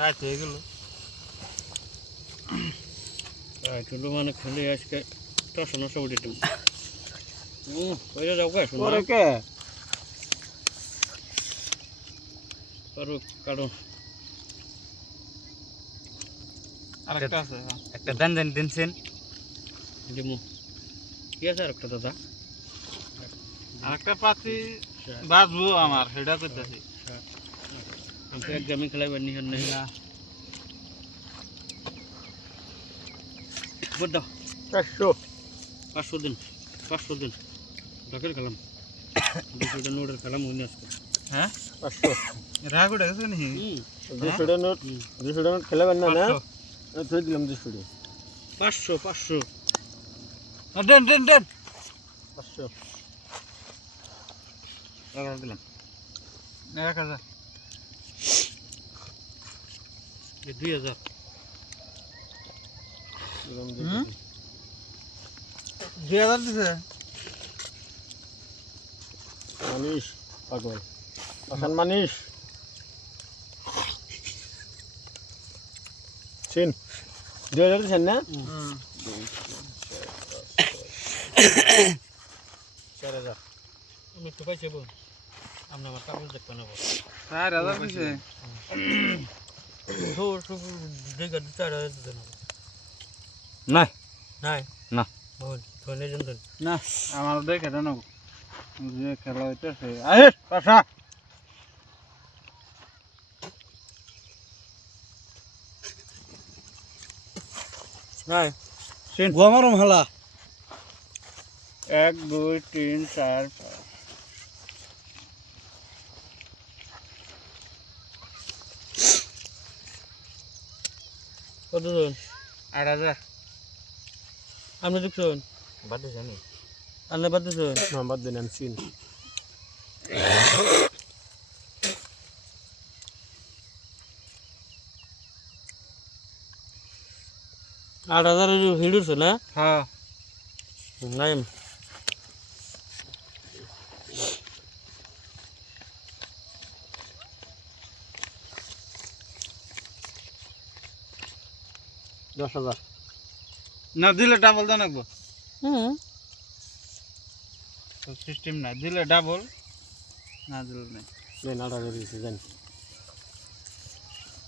রাত হয়ে গেল চলো মানে খেলে আজকে টস নশো উঠে দেব ওইটা যাও কে শুনো পরে কে পারো কারণ আরেকটা আছে একটা দেন দেন দিনছেন দেবো কি আছে আর একটা দাদা আরেকটা পাতি বাজবো আমার সেটা করতেছি আমি এক গেমে খেলাইবার নিহার নেই না বুঝ দাও 500 500 দিন ডাকের খেলাম 200 নোটের খেলাম মনে আজকে হ্যাঁ 500 রাগ উঠে গেছে নাকি 200 নোট 200 নোট খেলাবেন না না ধরে দিলাম 200 500 দেন দেন দেন 500 টাকা দিলাম 1000 এই 2000 দিলাম 2000 দিছে মানিশ পাগল আসান মানিশ চিন 2000 দিছেন না 4000 আমি একটু পাইছি বল আমরা আমার কাগজ দেখতে নেব 4000 দিছে দেখা দিতে আর দিতে না নাই নাই না বল ফোনে জন্য না আমার দেখে দেন যে খেলা হইতেছে আরে পাশা নাই গোমারম হালা 1 2 3 4 5 কত জন 8000 আপনি দেখছেন বাদ জানি আপনি বাদ দিছেন নাম্বার দেন চিন আট হাজার হিড়ুছে না হ্যাঁ নাই দশ হাজার না দিলে ডাবল দেন একবার হুম তো সিস্টেম না দিলে ডাবল না দিলে নাই দেন 8000 দিয়েছে দেন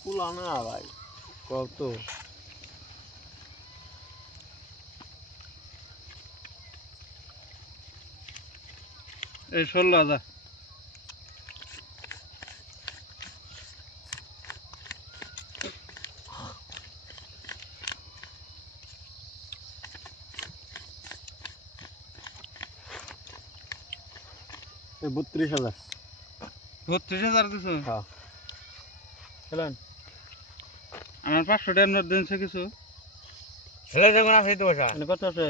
কুলা না ভাই কত এই 16000 32,000 32000 দিছো হ্যাঁ খেলেন আমার 500 টাকার নোট দেনছে কিছু খেলে যখন আসি তো বসা কত আছে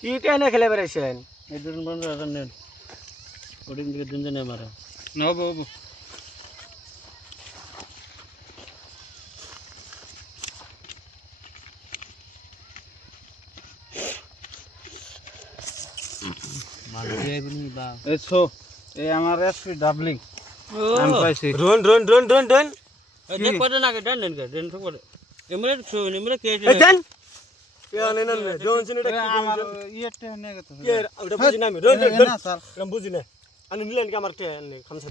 কি কেন খেলে বেড়াইছেন এই দুজন 15,000 নেন ওদিন দিকে দিন জানে আমার না বাবু মালুই আইবনি বা এই ছো এই আমার এসপি ডাবলিং আমি পাইছি রন রন রন রন রন এই কত না কে দেন কে দেন তো করে এমরে শো এমরে কে এই দেন কে আনে না রন চিনি এটা কি আমার ইয়েটা নিয়ে গেছে কে ওটা বুঝি না আমি রন রন না স্যার রন বুঝি না আনি নিলেন কি আমার কে খামসা